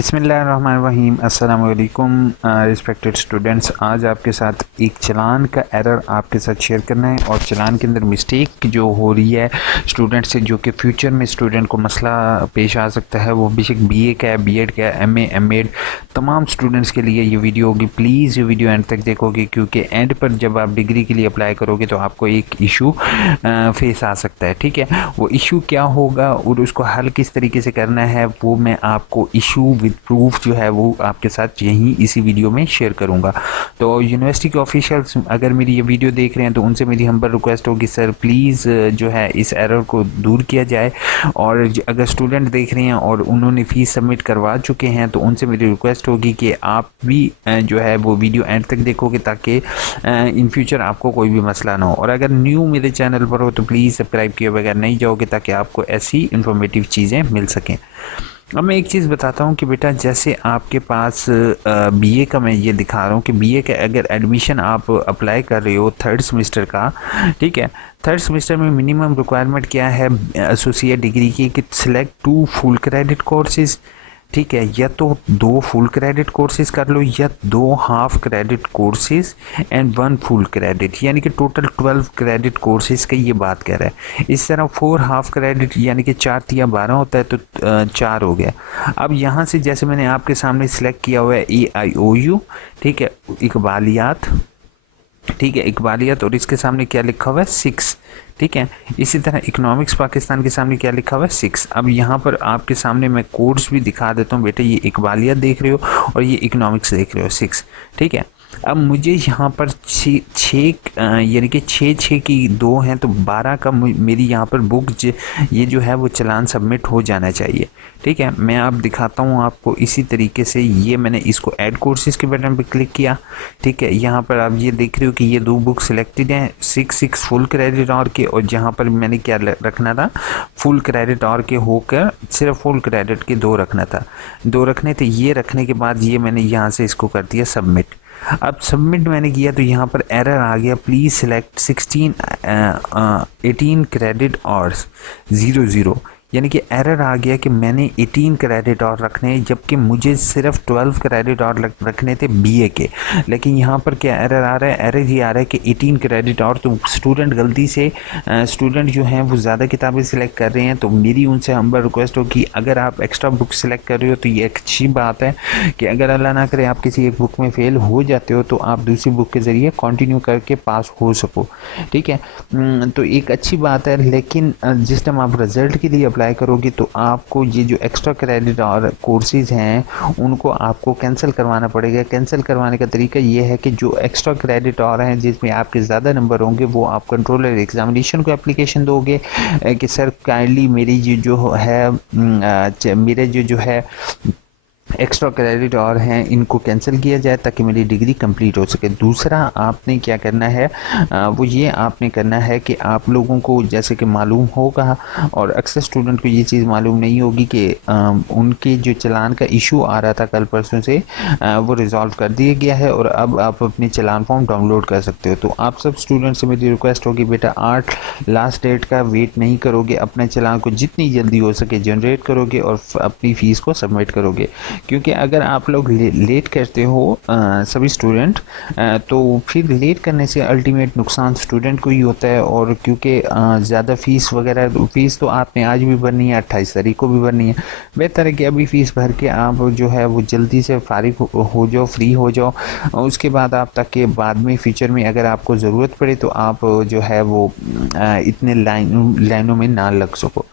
बिस्मिल्लाहिर्रहमानिर्रहीम। अस्सलाम वालेकुम रिस्पेक्टेड स्टूडेंट्स, आज आपके साथ एक चलान का एरर आपके साथ शेयर करना है और चलान के अंदर मिस्टेक जो हो रही है स्टूडेंट से, जो कि फ्यूचर में स्टूडेंट को मसला पेश आ सकता है, वो बेशक बीए का है, बीएड का है, एमए, एमएड, तमाम स्टूडेंट्स के लिए ये वीडियो होगी। प्लीज़ ये वीडियो एंड तक देखोगे, क्योंकि एंड पर जब आप डिग्री के लिए अप्लाई करोगे तो आपको एक इशू फेस आ सकता है। ठीक है, वो इशू क्या होगा और उसको हल किस तरीके से करना है वो मैं आपको इशू विद प्रूफ जो है वो आपके साथ यहीं इसी वीडियो में शेयर करूंगा। तो यूनिवर्सिटी के ऑफिशियल्स अगर मेरी ये वीडियो देख रहे हैं तो उनसे मेरी हम्बल रिक्वेस्ट होगी, सर प्लीज़ जो है इस एरर को दूर किया जाए। और अगर स्टूडेंट देख रहे हैं और उन्होंने फ़ीस सबमिट करवा चुके हैं तो उनसे मेरी रिक्वेस्ट होगी कि आप भी जो है वो वीडियो एंड तक देखोगे ताकि इन फ्यूचर आपको कोई भी मसला ना हो। और अगर न्यू मेरे चैनल पर हो तो प्लीज़ सब्सक्राइब किए बगैर नहीं जाओगे ताकि आपको ऐसी इन्फॉर्मेटिव चीज़ें मिल सकें। अब मैं एक चीज़ बताता हूँ कि बेटा, जैसे आपके पास बीए का मैं ये दिखा रहा हूँ कि बीए का अगर एडमिशन आप अप्लाई कर रहे हो थर्ड सेमेस्टर का, ठीक है, थर्ड सेमेस्टर में मिनिमम रिक्वायरमेंट क्या है एसोसिएट डिग्री की कि सिलेक्ट 2 फुल क्रेडिट कोर्सेज। ठीक है, या तो 2 फुल क्रेडिट कोर्सेज कर लो या 2 half credit courses and 1 full credit, यानी कि टोटल 12 क्रेडिट कोर्सेज की ये बात कर रहा है। इस तरह 4 हाफ क्रेडिट यानी कि 4 या 12 होता है तो 4 हो गया। अब यहाँ से जैसे मैंने आपके सामने सिलेक्ट किया हुआ है AIOU, ठीक है, इकबालियात, ठीक है, इकबालियत, और इसके सामने क्या लिखा हुआ है 6। ठीक है, इसी तरह इकोनॉमिक्स पाकिस्तान के सामने क्या लिखा हुआ है 6। अब यहाँ पर आपके सामने मैं कोड्स भी दिखा देता हूँ बेटे, ये इकबालियत देख रहे हो और ये इकोनॉमिक्स देख रहे हो 6। ठीक है, अब मुझे यहाँ पर 6 यानी कि 6 की 2 हैं तो 12 का मेरी यहाँ पर बुक ये जो है वो चलान सबमिट हो जाना चाहिए। ठीक है, मैं आप दिखाता हूँ आपको इसी तरीके से। ये मैंने इसको ऐड कोर्सेज के बटन पर क्लिक किया। ठीक है, यहाँ पर आप ये देख रहे हो कि ये 2 बुक सिलेक्टेड हैं, 6 फुल क्रेडिट और के, और जहाँ पर मैंने क्या रखना था फुल क्रेडिट और के होकर सिर्फ फुल क्रेडिट के 2 रखना था, 2 रखने थे। ये रखने के बाद ये मैंने यहाँ से इसको कर दिया सबमिट। अब सबमिट मैंने किया तो यहाँ पर एरर आ गया, प्लीज़ सिलेक्ट 18 क्रेडिट आवर्स 00, यानी कि एरर आ गया कि मैंने 18 क्रेडिट और रखने जबकि मुझे सिर्फ 12 क्रेडिट और रखने थे बीए के। लेकिन यहाँ पर क्या एरर आ रहा है, एरर ये आ रहा है कि 18 क्रेडिट और, तो स्टूडेंट गलती से स्टूडेंट जो हैं वो ज़्यादा किताबें सिलेक्ट कर रहे हैं। तो मेरी उनसे हम्बल रिक्वेस्ट हो कि अगर आप एक्स्ट्रा बुक सिलेक्ट कर रहे हो तो ये एक अच्छी बात है कि अगर अल्लाह ना करे आप किसी एक बुक में फ़ेल हो जाते हो तो आप दूसरी बुक के ज़रिए कंटिन्यू करके पास हो सको। ठीक है, तो एक अच्छी बात है। लेकिन जिस टाइम आप रिज़ल्ट के लिए अप्लाई करोगे तो आपको ये जो एक्स्ट्रा क्रेडिट और कोर्सेज हैं उनको आपको कैंसिल करवाना पड़ेगा। कैंसिल करवाने का तरीका ये है कि जो एक्स्ट्रा क्रेडिट और हैं जिसमें आपके ज़्यादा नंबर होंगे वो आप कंट्रोलर एग्जामिनेशन को एप्लीकेशन दोगे कि सर काइंडली मेरी जो है मेरे जो है एक्स्ट्रा क्रेडिट और हैं इनको कैंसिल किया जाए ताकि मेरी डिग्री कंप्लीट हो सके। दूसरा आपने क्या करना है वो ये आपने करना है कि आप लोगों को जैसे कि मालूम होगा और अक्सर स्टूडेंट को ये चीज़ मालूम नहीं होगी कि उनके जो चलान का इशू आ रहा था कल परसों से वो रिज़ॉल्व कर दिया गया है और अब आप अपने चलान फॉर्म डाउनलोड कर सकते हो। तो आप सब स्टूडेंट से मेरी रिक्वेस्ट होगी बेटा, 8 लास्ट डेट का वेट नहीं करोगे, अपने चलान को जितनी जल्दी हो सके जनरेट करोगे और अपनी फ़ीस को सबमिट करोगे। क्योंकि अगर आप लोग लेट करते हो सभी स्टूडेंट तो फिर लेट करने से अल्टीमेट नुकसान स्टूडेंट को ही होता है। और क्योंकि ज़्यादा फ़ीस वगैरह फ़ीस तो आपने आज भी भरनी है, 28 तारीख को भी भरनी है। बेहतर है कि अभी फ़ीस भर के आप जो है वो जल्दी से फारिग हो जाओ, फ्री हो जाओ। उसके बाद आप ताकि बाद में फ्यूचर में अगर आपको ज़रूरत पड़े तो आप जो है वो इतने लाइनों में ना लग सको।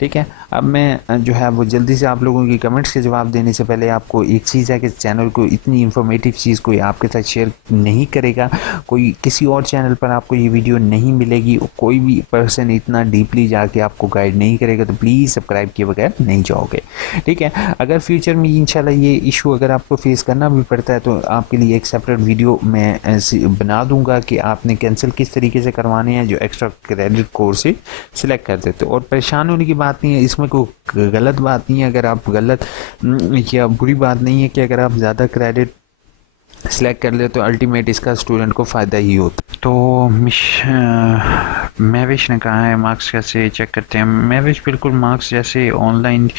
ठीक है, अब मैं जो है वो जल्दी से आप लोगों की कमेंट्स के जवाब देने से पहले आपको एक चीज़ है कि चैनल को इतनी इन्फॉर्मेटिव चीज़ कोई आपके साथ शेयर नहीं करेगा, कोई किसी और चैनल पर आपको ये वीडियो नहीं मिलेगी, कोई भी पर्सन इतना डीपली जाके आपको गाइड नहीं करेगा। तो प्लीज़ सब्सक्राइब किए बगैर नहीं जाओगे। ठीक है, अगर फ्यूचर में इंशाल्लाह ये इशू अगर आपको फेस करना भी पड़ता है तो आपके लिए एक सेपरेट वीडियो मैं बना दूँगा कि आपने कैंसिल किस तरीके से करवाने हैं जो एक्स्ट्रा क्रेडिट कोर्स से सिलेक्ट कर देते हो। और परेशान होने की बात नहीं है, इसमें कोई गलत बात नहीं है, अगर आप गलत या बुरी बात नहीं है कि अगर आप ज़्यादा क्रेडिट सिलेक्ट कर ले तो अल्टीमेट इसका स्टूडेंट को फ़ायदा ही होता। तो महविश ने कहा है मार्क्स कैसे चेक करते हैं। महविश बिल्कुल मार्क्स जैसे ऑनलाइन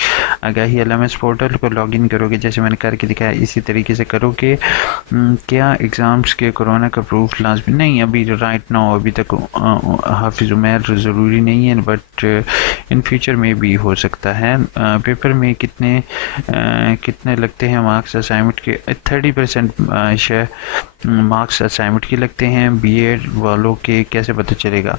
आगाही LMS पोर्टल को लॉगिन करोगे, जैसे मैंने करके दिखाया इसी तरीके से करोगे। क्या एग्ज़ाम्स के कोरोना का प्रूफ लाजमी नहीं? अभी राइट नाउ अभी तक हाफिज़ उमर ज़रूरी नहीं है, बट इन फ्यूचर में भी हो सकता है। पेपर में कितने लगते हैं मार्क्स असाइनमेंट के? 30% मार्क्स असाइनमेंट के लगते हैं। BEd वालों के कैसे पता चलेगा?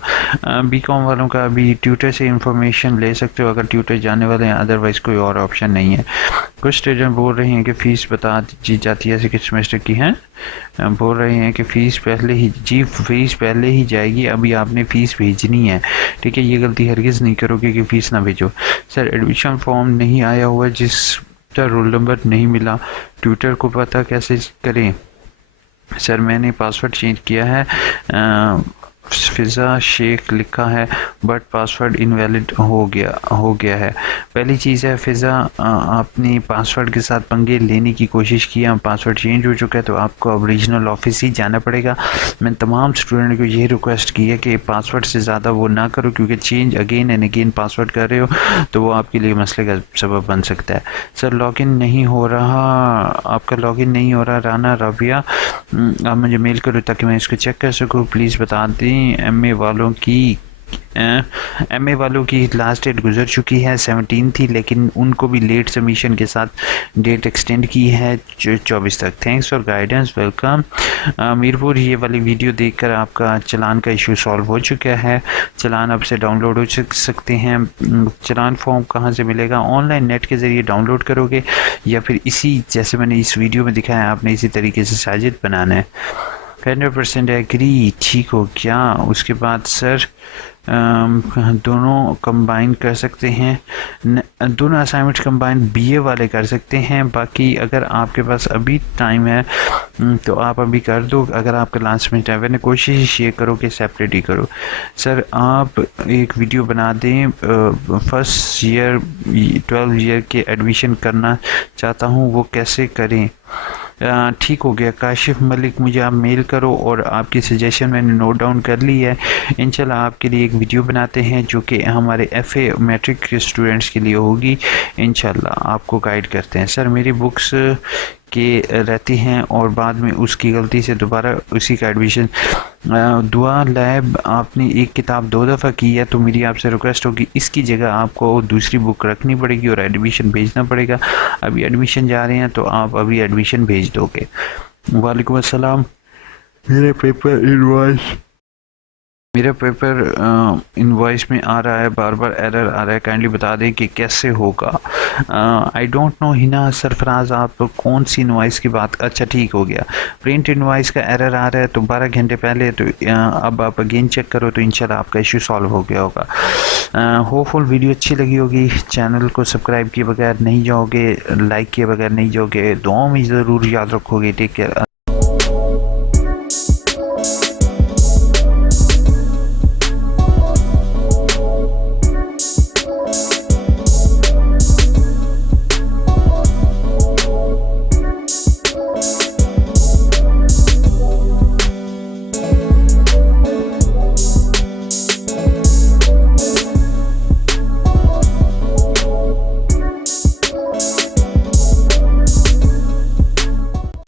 BCom वालों का अभी ट्यूटर से इंफॉर्मेशन ले सकते हो अगर ट्यूटर जाने वाले हैं, अदरवाइज़ कोई और ऑप्शन नहीं है। कुछ स्टूडेंट बोल रहे हैं कि फ़ीस बता दी जाती है, ऐसे किस सेमेस्टर की है? बोल रहे हैं कि फ़ीस पहले ही जाएगी, अभी आपने फ़ीस भेजनी है। ठीक है, ये गलती हरगिज़ नहीं करोगे कि फ़ीस ना भेजो। सर एडमिशन फॉर्म नहीं आया हुआ, जिसका रोल नंबर नहीं मिला, ट्यूटर को पता कैसे करें? सर मैंने पासवर्ड चेंज किया है, फ़िज़ा शेख लिखा है, बट पासवर्ड इनवैलिड हो गया है। पहली चीज़ है फ़िज़ा, आपने पासवर्ड के साथ पंगे लेने की कोशिश किया, पासवर्ड चेंज हो चुका है, तो आपको ओरिजिनल ऑफिस ही जाना पड़ेगा। मैंने तमाम स्टूडेंट को ये रिक्वेस्ट की है कि पासवर्ड से ज़्यादा वो ना करो, क्योंकि change again and again password कर रहे हो तो वो आपके लिए मसले का सबब बन सकता है। सर लॉगिन नहीं हो रहा, आपका लॉगिन नहीं हो रहा। राना राबिया, आप मुझे मेल करो ताकि मैं इसको चेक कर सकूँ, प्लीज़ बता दें। MA वालों की लास्ट डेट गुजर चुकी है, 17 थी, लेकिन उनको भी लेट सबमिशन के साथ डेट एक्सटेंड की है 24 तक। Thanks for guidance, welcome. Mirpur, ये वाली वीडियो देखकर आपका चलान का इशू सॉल्व हो चुका है। चलान अब से डाउनलोड हो सकते हैं। चलान फॉर्म कहाँ से मिलेगा? ऑनलाइन नेट के ज़रिए डाउनलोड करोगे, या फिर इसी जैसे मैंने इस वीडियो में दिखाया आपने इसी तरीके से साजिद बनाना है। 100% एग्री, ठीक हो क्या? उसके बाद सर दोनों कंबाइन कर सकते हैं, दोनों असाइनमेंट कंबाइन BA वाले कर सकते हैं। बाकी अगर आपके पास अभी टाइम है तो आप अभी कर दो, अगर आपका लास्ट मिनट है वरना कोशिश ये करो कि सेपरेट ही करो। सर आप एक वीडियो बना दें, फर्स्ट ईयर 12 ईयर के एडमिशन करना चाहता हूँ, वो कैसे करें? ठीक हो गया काशिफ मलिक, मुझे आप मेल करो और आपकी सजेशन मैंने नोट डाउन कर ली है। इंशाल्लाह आपके लिए एक वीडियो बनाते हैं जो कि हमारे FA मैट्रिक के स्टूडेंट्स के लिए होगी। इंशाल्लाह आपको गाइड करते हैं। सर मेरी बुक्स के रहती हैं और बाद में उसकी गलती से दोबारा उसी का एडमिशन। दुआ लैब, आपने एक किताब 2 दफ़ा की है, तो मेरी आपसे रिक्वेस्ट होगी इसकी जगह आपको दूसरी बुक रखनी पड़ेगी और एडमिशन भेजना पड़ेगा। अभी एडमिशन जा रहे हैं तो आप अभी एडमिशन भेज दोगे। वालेकुम अस्सलाम। मेरे पेपर इनवॉइस में आ रहा है, बार बार एरर आ रहा है, काइंडली बता दें कि कैसे होगा। I don't know Hina Sarfaraz, आप कौन सी इनवॉइस की बात? अच्छा ठीक हो गया, प्रिंट इनवॉइस का एरर आ रहा है तो 12 घंटे पहले, तो अब आप अगेन चेक करो तो इंशाल्लाह आपका इशू सॉल्व हो गया होगा। होपफुल वीडियो अच्छी लगी होगी। चैनल को सब्सक्राइब किए बगैर नहीं जाओगे, लाइक किए बगैर नहीं जाओगे, दुआ में ज़रूर याद रखोगे। Take care.